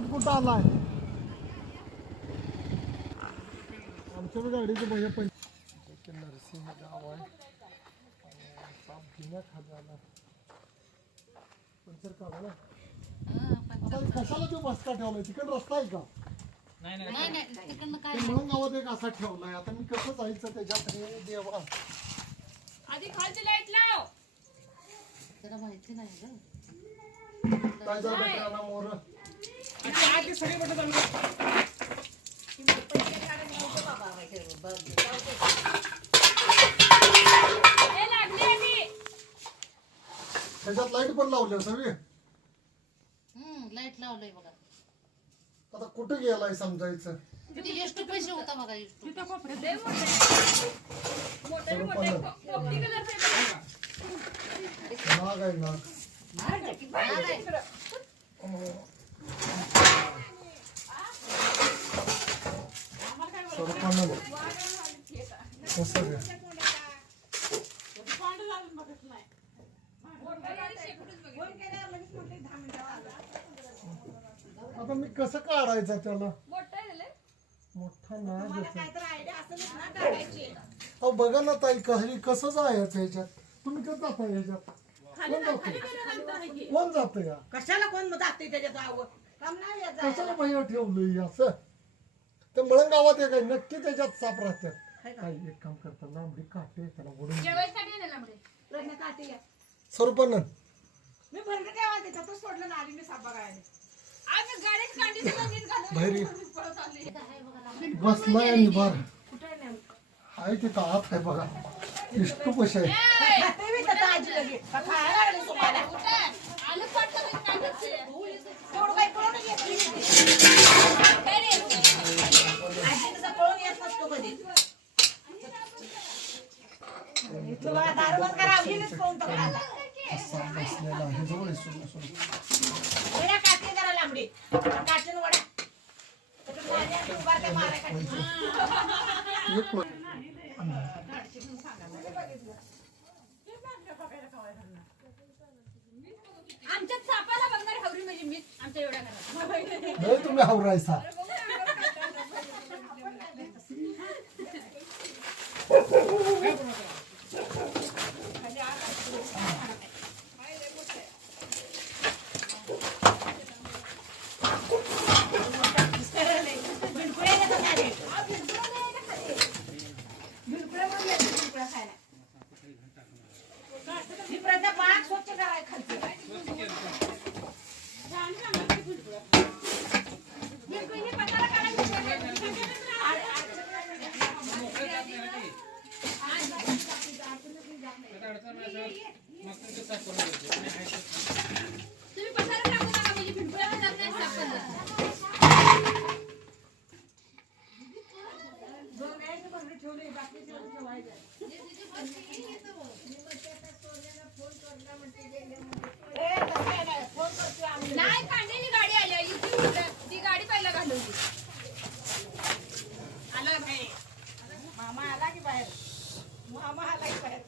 साप कुठं आलाय आमच्या गाडीचं भैया पहिले नरसिंह गाव आहे साप घेण्यात आला पंचर काढायला आता कशाला तो बसका ठेवलाय तिकडे रस्ता आहे का म्हणून गावात एक असा ठेवलाय आता मी कसं जायचं त्याच्यात हे देवा आधी खालची लाईट लाव त्याला माहिती नाही ग काय झालं त्याला मोर आधी सगळे बटन चालू त्याच्यात लाईट पण लावली सगळी लाईट लावलंय बघा आता कुठे गेलाय समजायचं एसटी पैसे होता बघा एसटी नाग आहे नाग सरपण कसं घ्या आता मी कसं काढायचं त्याला मोठा नाग अहो बघा ना ताई कसं जायचं ह्याच्यात तुम्ही कसं जाता ह्याच्यात कोण जात या कशाला कोण जाते त्याच्यात कशाला भैया ठेवलंय असं ते मळण गावात एक आहे नक्की त्याच्यात साप राहतात काही एक काम करता लांबडी काटे त्याला ओढून सरपण मी भरलं तेव्हा त्याच्यातच सोडलं ना आली मी साप बघायला भैरी बसलाय आणि बर आहे ते का आत आहे बघा इष्टू कशा आहे बसलेला आहे जवळ आमच्यात सापाला बघणार हवरी म्हणजे मी आमच्या एवढ्या घरात नाही तुम्ही हावरायचा नाही कांद्याची गाडी आली ती गाडी पहिला घालवली आला बाहेर मामा आला की बाहेर मामा आला की बाहेर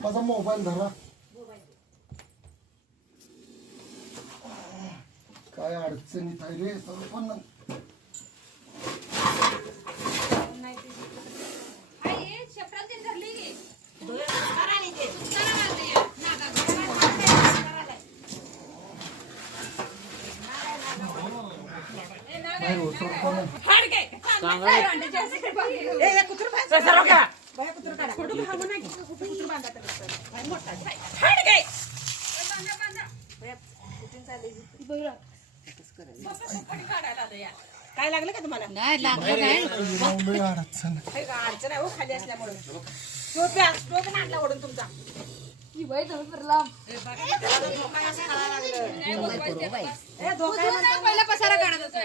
माझा मोबाईल धरा काय अडचणीत आहे रे पण काय लागलं का तुम्हाला नाही लागलं नाही अडचण अडचण आहे हो खाली असल्यामुळे टोप आणला ओढून तुमचा पहिला पसारा काढत होता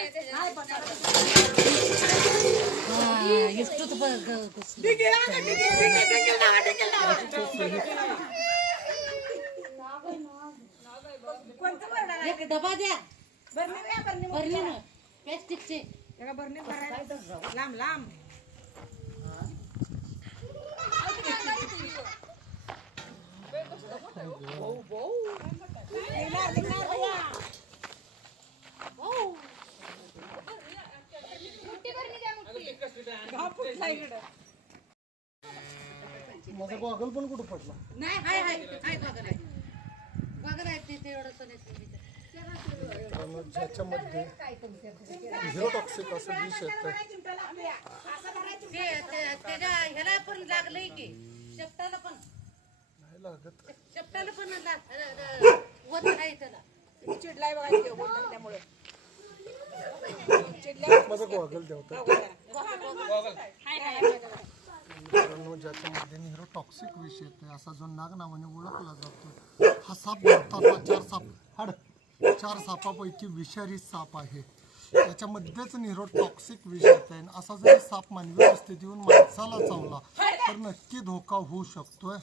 एक डबा द्या बरणी प्लॅस्टिकचे बरणी लांब लांब निघणार, निघणार भैया. मोठी भरणी द्या, मोठी. घाम फुटला इकडं. माझा गॉगल पण कुठं पडला? नाही हाय हाय हाय बघा नाही बघा नाही ते एवढं सोन्याचं मित्रांनो, ज्याच्यामध्ये झिरोटॉक्सिक असं विष येतं. त्याच्या ह्याला पण लागलंय की शेपटाला पण नाही लागत. शेपटाला पण वत आहे त्याला चिडलाय बघा इथे बोलण्यामुळे. चिडलाय. माझा गॉगल द्यावता. मित्रांनो, ज्याच्यामध्ये न्यूरोटॉक्सिक विष येते असा जो नाग नावाने ओळखला जातो, हा साप भारतातला चार सापापैकी विषारी साप आहे. त्याच्यामध्येच न्यूरोटॉक्सिक विष येत आहे. असा जरी साप मानवी वस्तीत येऊन माणसाला चावला तर नक्की धोका होऊ शकतोय.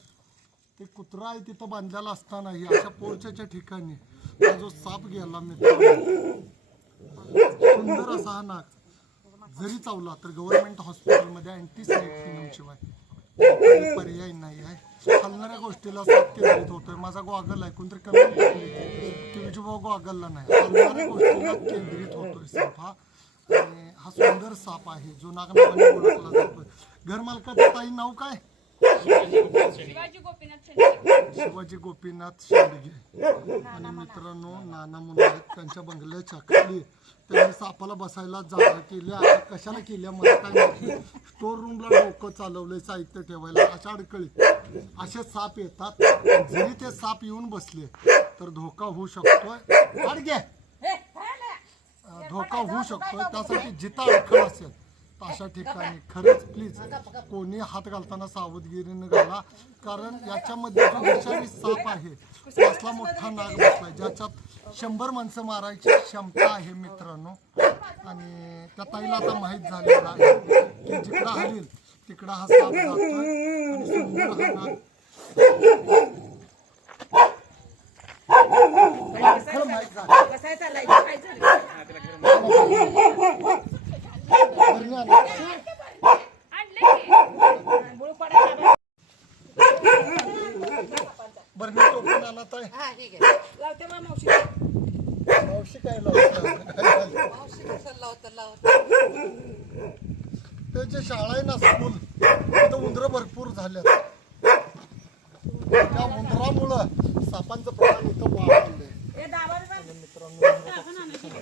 ते कुत्रा आहे तिथं बांधलेला असतानाही अशा पोर्चच्या ठिकाणी हा जो साप गेला मित्रांनो, सुंदर असा हा नाग जरी चावला तर गव्हर्नमेंट हॉस्पिटलमध्ये अँटीसेप्टिक शिवाय पर्याय नाही आहे. हलणाऱ्या गोष्टीला साप केंद्रित होतोय. माझा गॉगल आहे, कोणतरी कमेंट केली की विजूभाऊ गॉगलला नाही, हलणाऱ्या गोष्टीला केंद्रित होतोय साप हा. आणि हा सुंदर साप आहे जो नागनावाने ओळखला जातोय. घर मालकाचं ताई नाव काय? शिवाजी गोपीनाथ शेंडे. शिवाजी गोपीनाथ शेंडगे. आणि मित्रांनो, नाना म्हणून आहेत, त्यांच्या बंगल्याच्या खाली त्यांनी सापाला बसायला जागा केल्या. आता कशाला केल्या मला काय माहिती. स्टोर रूमला डोकं चालवलंय साहित्य ठेवायला. अशा अडकळीत असे साप येतात. जरी ते साप येऊन बसले तर धोका होऊ शकतोय. अडगे धोका होऊ शकतोय. त्यासाठी जिथं अडखळ असेल अशा ठिकाणी खरंच प्लीज कोणी हात घालताना सावधगिरीने घाला. कारण याच्यामध्ये जो विषारी साप आहे असला मोठा नाग बसलाय ज्याच्यात 100 माणसं मारायची क्षमता आहे मित्रांनो. आणि त्या ताईला आता माहीत झालेला आहे की जिकडं हलील तिकडं हा साप जातोय. आणि सुंदर हा नाग खरं माहीत झालं. कसाय चाललाय काय झालं. मुळ पडायला बरणी टोपण आणत आहे. हा ठीक आहे लावते मग मावशी. मावशी काय लावतात? मावशी कसं लावतं ते जे शाळा आहे ना स्कूल तिथं उंदरं भरपूर झाल्यात. त्या उंदरामुळं सापांचं प्रमाण इथं वाढलंय. हे दाबार बघ. मित्रांनो,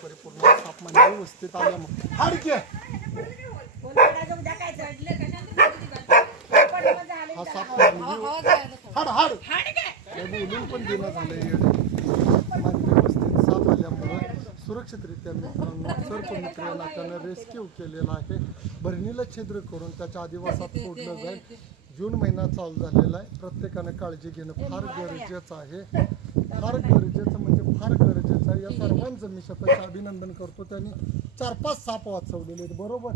परिपूर्ण साप मानवी वस्तीत आल्या मग हाडके कोण पडायचं उद्या काय चढले कशाला पडलं झालं. हा साप मानवी हवा जायला हाड हाड हाड काय या बोलून पण देणं झालंय. मानवी वस्तीत साप आल्यामुळं सुरक्षितरित्या मित्रांनो सर्पमित्र या नात्यानं रेस्क्यू केलेला आहे. भरणीला छिद्र करून त्याच्या आदिवासात सोडलं जाईल. जून महिना चालू झालेला आहे. प्रत्येकानं काळजी घेणं फार गरजेचं आहे. फार गरजेचं म्हणजे फार गरजेचं आहे. या सर्वांचं मी शपथ अभिनंदन करतो. त्यांनी 4-5 साप वाचवलेले आहेत. बरोबर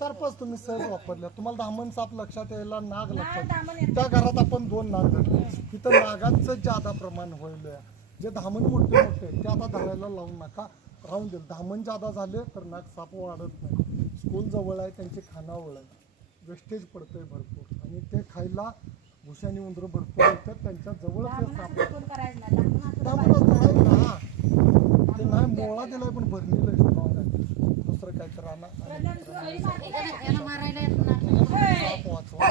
4-5 तुम्ही सहज वापरल्या. तुम्हाला धामण साप लक्षात यायला, नाग लक्षात, त्या घरात आपण 2 नाग धरले. तिथं नागांचं जादा प्रमाण होईल. जे धामण मोठे मोठे ते आता धरायला लावू नका, राहून देईल. धामण जादा झाले तर नाग साप वाढत नाही. स्कूल जवळ आहे, त्यांची खानावळ आहे, वेस्टेज पडतंय भरपूर आणि ते खायला भुशानी उंदरं भरपूर येतात. त्यांच्या जवळच हे साप त्यामुळं धरायला ना ते नाही मोळा दिलाय पण भरणीला स्ट्रॉंग आहे. दुसरं काय तर आणा याला मारायला येत ना साप वाचवा.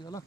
याला